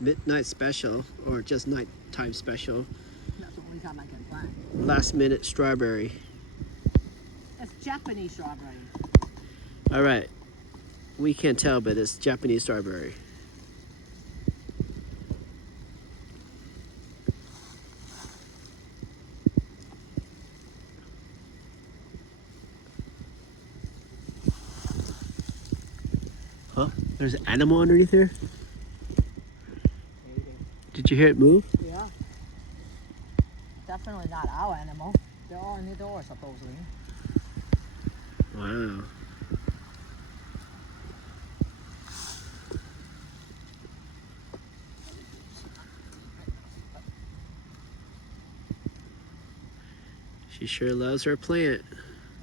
midnight special or just nighttime special. That's the only time I can find. Last minute strawberry. It's Japanese strawberry. All right. We can't tell, but it's Japanese strawberry. Huh? There's an animal underneath here? Maybe. Did you hear it move? Yeah. Definitely not our animal. They're all in the door, supposedly. Wow. She sure loves her plant.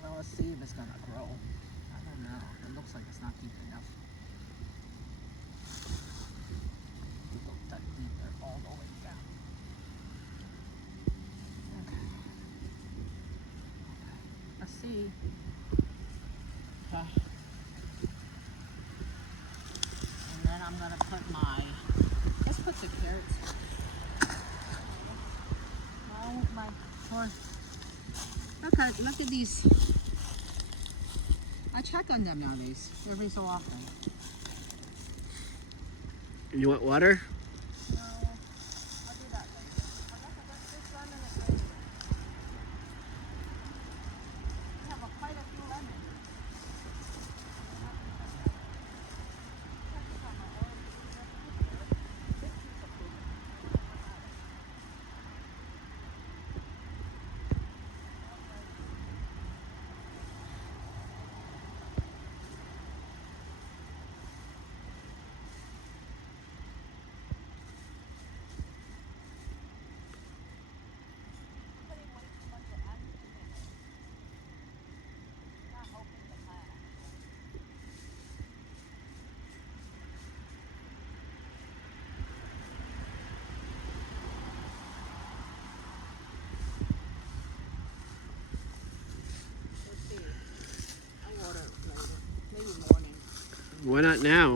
Well, let's see if it's gonna grow. I don't know. It looks like it's not deep enough. Go that deeper all the way down. Okay. Let's see. Okay. And then I'm gonna put let's put the carrots. My horse. Okay, look at these. I check on them nowadays, every so often. You want water? No, I'll do that later. I guess I got this lemon and later. We have quite a few lemons. Let's see. I'll water it later. Maybe morning. Why not now?